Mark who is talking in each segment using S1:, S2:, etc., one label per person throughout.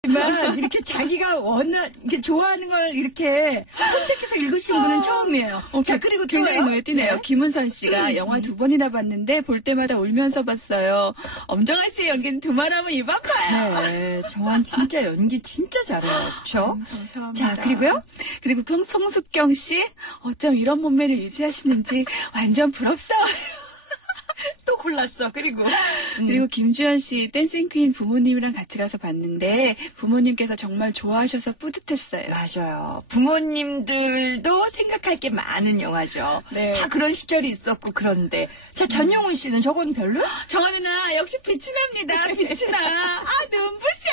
S1: 하지만 이렇게 자기가 이렇게 좋아하는 걸 이렇게 선택해서 읽으신 분은 처음이에요. 자, 그리고
S2: 굉장히 눈에 띄네요.
S1: 네.
S2: 김은선 씨가 영화 2번이나 봤는데 볼 때마다 울면서 봤어요. 엄정화 씨의 연기는 두말하면 입 아파요.
S1: 네, 정한 진짜 연기 진짜 잘해요. 그렇죠?
S2: 감사합니다.
S1: 자, 그리고요?
S2: 그리고 송숙경 씨 어쩜 이런 몸매를 유지하시는지 완전 부럽사워요.
S1: 또 골랐어. 그리고
S2: 김주현 씨 댄싱 퀸 부모님이랑 같이 가서 봤는데 부모님께서 정말 좋아하셔서 뿌듯했어요.
S1: 맞아요. 부모님들도 생각할 게 많은 영화죠.
S2: 네.
S1: 다 그런 시절이 있었고 그런데. 자, 전용훈 씨는 저건 별로?
S2: 정원 누나 역시 빛이 납니다. 빛이 나. 아 눈부셔.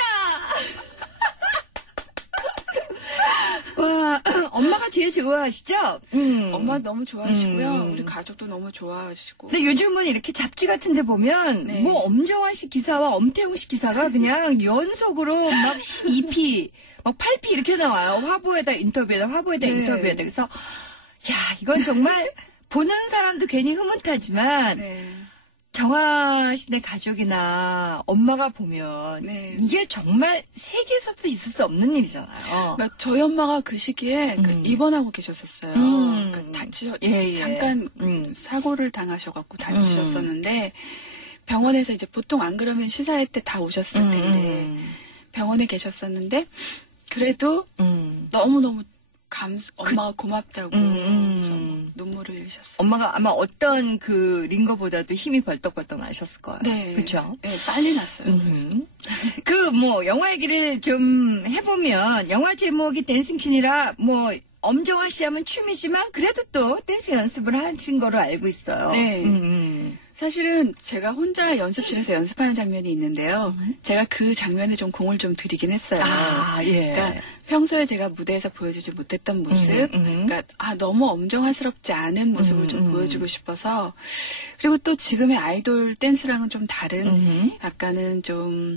S1: 와, 엄마가 제일 좋아하시죠?
S2: 엄마 너무 좋아하시고요. 우리 가족도 너무 좋아하시고.
S1: 근데 요즘은 이렇게 잡지 같은 데 보면
S2: 네.
S1: 뭐 엄정화 씨 기사와 엄태웅 씨 기사가 그냥 연속으로 막 12피, 막 8피 이렇게 나와요. 화보에다 인터뷰에다
S2: 네.
S1: 인터뷰에다. 그래서 야, 이건 정말 보는 사람도 괜히 흐뭇하지만
S2: 네.
S1: 정화 씨네 가족이나 엄마가 보면
S2: 네.
S1: 이게 정말 세계에서도 있을 수 없는 일이잖아요.
S2: 그러니까 저희 엄마가 그 시기에 입원하고 계셨었어요. 그러니까 잠깐 사고를 당하셔갖고 다치셨었는데 병원에서 이제 보통 안 그러면 시사회 때 다 오셨을 텐데 병원에 계셨었는데 그래도 너무너무 엄마가 고맙다고 좀 눈물을 흘리셨어요.
S1: 엄마가 아마 어떤 그 링거보다도 힘이 벌떡벌떡 나셨을 거예요.
S2: 네.
S1: 그렇죠?
S2: 네, 빨리 났어요.
S1: 그 뭐 영화 얘기를 좀 해보면 영화 제목이 댄싱 퀸이라 뭐 엄정화 씨 하면 춤이지만 그래도 또 댄스 연습을 하신 거로 알고 있어요.
S2: 네. 사실은 제가 혼자 연습실에서 연습하는 장면이 있는데요. 제가 그 장면에 좀 공을 좀 들이긴 했어요.
S1: 아, 예.
S2: 그러니까 평소에 제가 무대에서 보여주지 못했던 모습, 그러니까 너무 엄정화스럽지 않은 모습을 좀 보여주고 싶어서 그리고 또 지금의 아이돌 댄스랑은 좀 다른 약간은 좀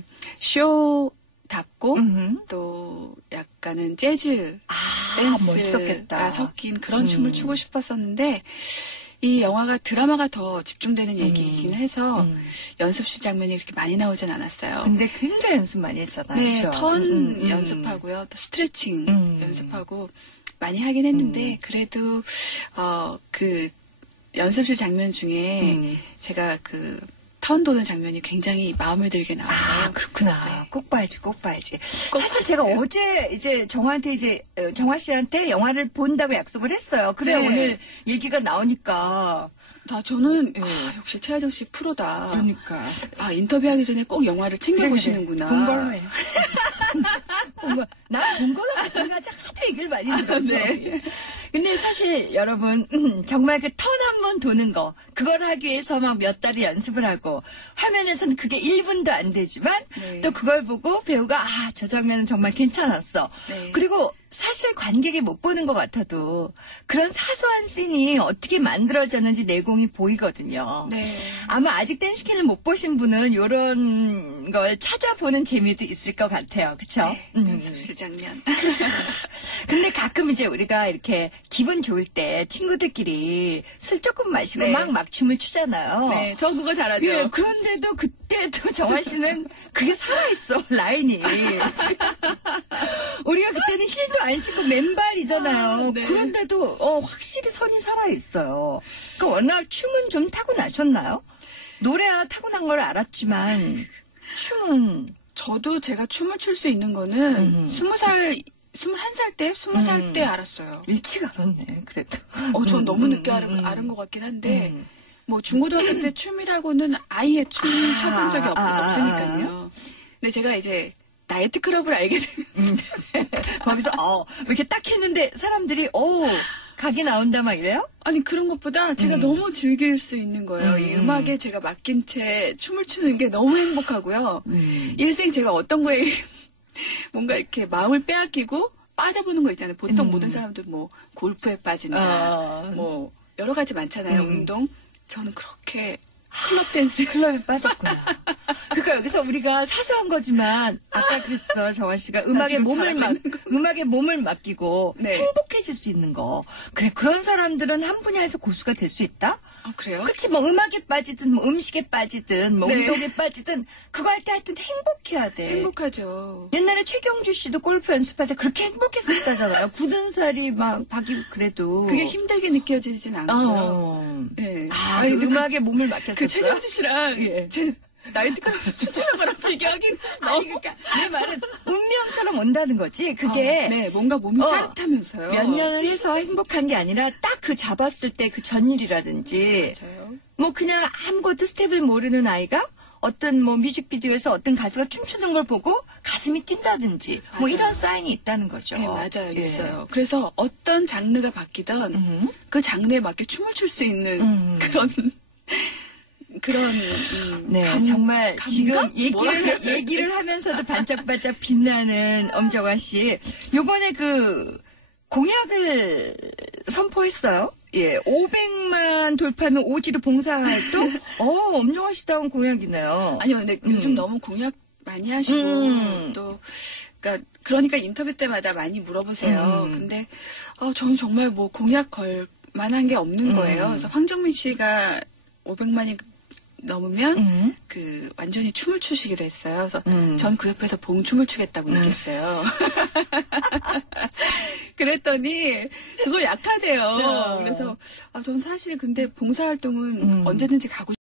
S2: 쇼답고 또 약간은 재즈 댄스가
S1: 멋있었겠다.
S2: 섞인 그런 춤을 추고 싶었었는데 이 영화가 드라마가 더 집중되는 얘기이긴 해서 연습실 장면이 그렇게 많이 나오진 않았어요.
S1: 근데 굉장히 연습 많이 했잖아요.
S2: 네,
S1: 그렇죠?
S2: 턴 연습하고요. 또 스트레칭 연습하고 많이 하긴 했는데 그래도 그 연습실 장면 중에 제가 그 턴 도는 장면이 굉장히 마음에 들게 나와요.
S1: 아, 그렇구나.
S2: 네.
S1: 꼭 봐야지, 꼭 봐야지.
S2: 꼭
S1: 사실 제가
S2: 봐주세요.
S1: 어제 이제 정화 씨한테 영화를 본다고 약속을 했어요. 그래,
S2: 네.
S1: 오늘 얘기가 나오니까.
S2: 저는 역시 최하정 씨 프로다.
S1: 그러니까.
S2: 인터뷰하기 전에 꼭 영화를 챙겨보시는구나.
S1: 본 걸로 해. 나 본 거랑 마찬가지 하도 얘기를 많이 들었어.
S2: 네.
S1: 근데 사실 여러분 정말 그 턴 한 번 도는 거 그걸 하기 위해서 막 몇 달을 연습을 하고 화면에서는 그게 1분도 안 되지만
S2: 네.
S1: 또 그걸 보고 배우가 저 장면은 정말 괜찮았어.
S2: 네.
S1: 그리고 사실 관객이 못 보는 것 같아도 그런 사소한 씬이 어떻게 만들어졌는지 내공이 보이거든요.
S2: 네.
S1: 아마 아직 댄스킨을 못 보신 분은 이런 걸 찾아보는 재미도 있을 것 같아요. 그쵸?
S2: 네, 연습실 장면.
S1: 근데 가끔 이제 우리가 이렇게 기분 좋을 때 친구들끼리 술 조금 마시고
S2: 네.
S1: 막 춤을 추잖아요.
S2: 네, 저 그거 잘하죠.
S1: 예, 그런데도 그때 또 정화 씨는 그게 살아있어, 라인이. 우리가 그때는 힐도 안 신고 맨발이잖아요.
S2: 네.
S1: 그런데도 확실히 선이 살아있어요. 그러니까 워낙 춤은 좀 타고나셨나요? 노래야 타고난 걸 알았지만 춤은
S2: 저도 제가 춤을 출 수 있는 거는 21살 때, 20살 때 알았어요.
S1: 일찍 알았네, 그래도.
S2: 전 너무 늦게 알은 것 같긴 한데, 뭐 중고등학교 때 춤이라고는 아예 춤 춰본 적이 없으니까요. 근데 제가 이제 나이트클럽을 알게 되면서
S1: 거기서 이렇게 딱 했는데 사람들이 각이 나온다 막 이래요?
S2: 아니 그런 것보다 제가 너무 즐길 수 있는 거예요. 이 음악에 제가 맡긴 채 춤을 추는 게 너무 행복하고요. 일생 제가 어떤 거에 뭔가 이렇게 마음을 빼앗기고 빠져보는 거 있잖아요. 보통 모든 사람들 뭐 골프에 빠진다, 뭐 여러 가지 많잖아요. 운동. 저는 그렇게 클럽 댄스.
S1: 클럽에 빠졌구나. 그러니까 여기서 우리가 사소한 거지만 아까 그랬어 정환 씨가 음악에 몸을 맡기고
S2: 네.
S1: 행복해질 수 있는 거. 그래 그런 사람들은 한 분야에서 고수가 될 수 있다.
S2: 아, 그래요?
S1: 그치, 뭐 음악에 빠지든 뭐 음식에 빠지든 뭐
S2: 네.
S1: 운동에 빠지든 그거 할 때 하여튼 행복해야 돼.
S2: 행복하죠.
S1: 옛날에 최경주 씨도 골프 연습할 때 그렇게 행복했었다잖아요. 굳은 살이 막 박이고 그래도.
S2: 그게 힘들게 느껴지진 않고요. 네.
S1: 그 음악에 몸을 맡겼었어요.
S2: 그 최경주 씨랑
S1: 예.
S2: 제 나이트클럽에서 춘천한 거랑 비교하긴
S1: 아니, 그러니까 내 말은 운명처럼 온다는 거지. 그게
S2: 네, 뭔가 몸이 짜릿하면서요.
S1: 몇 년을 해서 행복한 게 아니라 딱 그 잡았을 때 그 전일이라든지
S2: 맞아요.
S1: 뭐 그냥 아무것도 스텝을 모르는 아이가 어떤 뭐 뮤직비디오에서 어떤 가수가 춤추는 걸 보고 가슴이 뛴다든지 뭐
S2: 맞아요.
S1: 이런 사인이 있다는 거죠.
S2: 네, 맞아요.
S1: 예.
S2: 있어요. 그래서 어떤 장르가 바뀌던 그 장르에 맞게 춤을 출 수 있는 그런
S1: 네,
S2: 감-
S1: 정말
S2: 감각?
S1: 지금
S2: 뭐라 그래야 되나?
S1: 얘기를 하면서도 반짝반짝 빛나는 엄정화 씨. 요번에 그 공약을 선포했어요. 예, 500만 돌파면 오지로 봉사활동? 엄정화 씨다운 공약이네요.
S2: 아니요, 근데 요즘 너무 공약 많이 하시고 또 그러니까 인터뷰 때마다 많이 물어보세요. 근데 저는 정말 뭐 공약 걸 만한 게 없는 거예요. 그래서 황정민 씨가 500만이 넘으면 그 완전히 춤을 추시기로 했어요. 그래서 전 그 옆에서 봉춤을 추겠다고 얘기했어요. 그랬더니 그거 약하대요. 그래서 전 사실 근데 봉사활동은 언제든지 가고